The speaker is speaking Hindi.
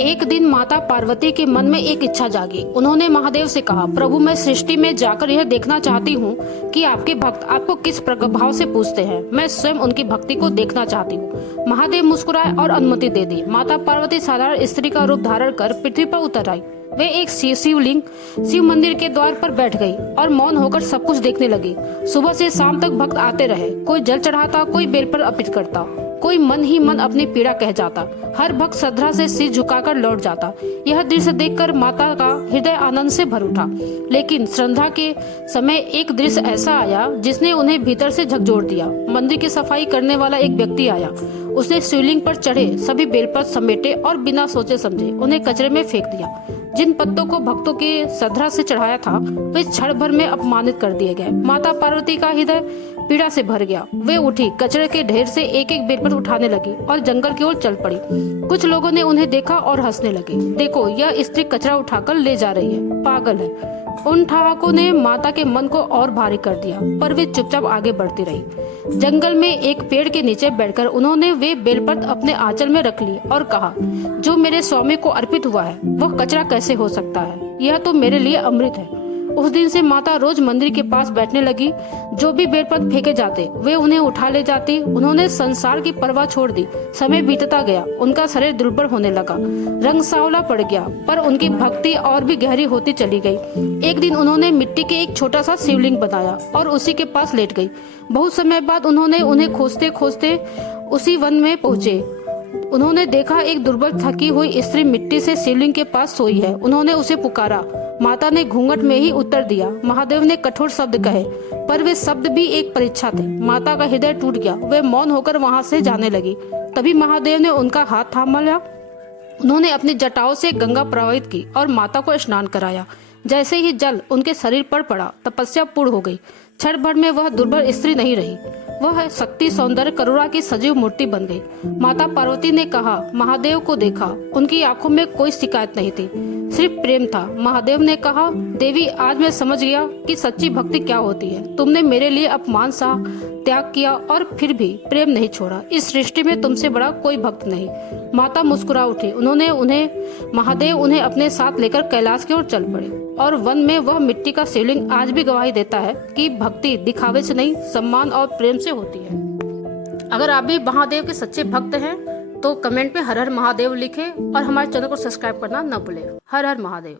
एक दिन माता पार्वती के मन में एक इच्छा जागी। उन्होंने महादेव से कहा, प्रभु मैं सृष्टि में जाकर यह देखना चाहती हूँ कि आपके भक्त आपको किस भाव से पूजते हैं। मैं स्वयं उनकी भक्ति को देखना चाहती हूँ। महादेव मुस्कुराए और अनुमति दे दी। माता पार्वती साधारण स्त्री का रूप धारण कर पृथ्वी पर उतर आई। वे एक शिव मंदिर के द्वार पर बैठ गई और मौन होकर सब कुछ देखने लगी। सुबह से शाम तक भक्त आते रहे। कोई जल चढ़ाता, कोई बेल पर अर्पित करता, कोई मन ही मन अपनी पीड़ा कह जाता। हर भक्त श्रद्धा से सिर झुकाकर लौट जाता। यह दृश्य देखकर माता का हृदय आनंद से भर उठा। लेकिन श्रद्धा के समय एक दृश्य ऐसा आया जिसने उन्हें भीतर से झकझोर दिया। मंदिर की सफाई करने वाला एक व्यक्ति आया। उसने शिवलिंग पर चढ़े सभी बेलपत्र समेटे और बिना सोचे समझे उन्हें कचरे में फेंक दिया। जिन पत्तों को भक्तों के श्रद्धा से चढ़ाया था वे क्षण भर में अपमानित कर दिए गए। माता पार्वती का हृदय पीड़ा से भर गया। वे उठी, कचरे के ढेर से एक एक बेलपत्र उठाने लगी और जंगल की ओर चल पड़ी। कुछ लोगों ने उन्हें देखा और हंसने लगे। देखो, यह स्त्री कचरा उठाकर ले जा रही है, पागल है। उन ठहाकों ने माता के मन को और भारी कर दिया, पर वे चुपचाप आगे बढ़ती रही। जंगल में एक पेड़ के नीचे बैठकर उन्होंने वे बेलपत्र अपने आंचल में रख लिए और कहा, जो मेरे स्वामी को अर्पित हुआ है वह कचरा कैसे हो सकता है? यह तो मेरे लिए अमृत है। उस दिन से माता रोज मंदिर के पास बैठने लगी। जो भी बेलपत्र फेंके जाते वे उन्हें उठा ले जाती। उन्होंने संसार की परवाह छोड़ दी। समय बीतता गया, उनका शरीर दुर्बल होने लगा, रंग सांवला पड़ गया, पर उनकी भक्ति और भी गहरी होती चली गई। एक दिन उन्होंने मिट्टी के एक छोटा सा शिवलिंग बनाया और उसी के पास लेट गई। बहुत समय बाद उन्होंने उन्हें खोजते खोजते उसी वन में पहुँचे। उन्होंने देखा एक दुर्बल थकी हुई स्त्री मिट्टी से शिवलिंग के पास सोई है। उन्होंने उसे पुकारा। माता ने घूंघट में ही उत्तर दिया। महादेव ने कठोर शब्द कहे, पर वे शब्द भी एक परीक्षा थे। माता का हृदय टूट गया। वे मौन होकर वहां से जाने लगी। तभी महादेव ने उनका हाथ थाम लिया। उन्होंने अपनी जटाओं से गंगा प्रवाहित की और माता को स्नान कराया। जैसे ही जल उनके शरीर पर पड़ा, तपस्या पूर्ण हो गई। क्षण भर में वह दुर्बल स्त्री नहीं रही, वह शक्ति, सौंदर्य, करुणा की सजीव मूर्ति बन गई। माता पार्वती ने कहा, महादेव को देखा। उनकी आंखों में कोई शिकायत नहीं थी, सिर्फ प्रेम था। महादेव ने कहा, देवी आज मैं समझ गया कि सच्ची भक्ति क्या होती है। तुमने मेरे लिए अपमान सहा, त्याग किया और फिर भी प्रेम नहीं छोड़ा। इस सृष्टि में तुमसे बड़ा कोई भक्त नहीं। माता मुस्कुरा उठी। महादेव उन्हें अपने साथ लेकर कैलाश की ओर चल पड़े और वन में वह मिट्टी का शिवलिंग आज भी गवाही देता है कि भक्ति दिखावे से नहीं, सम्मान और प्रेम से होती है। अगर आप भी महादेव के सच्चे भक्त हैं तो कमेंट में हर हर महादेव लिखें और हमारे चैनल को सब्सक्राइब करना न भूलें। हर हर महादेव।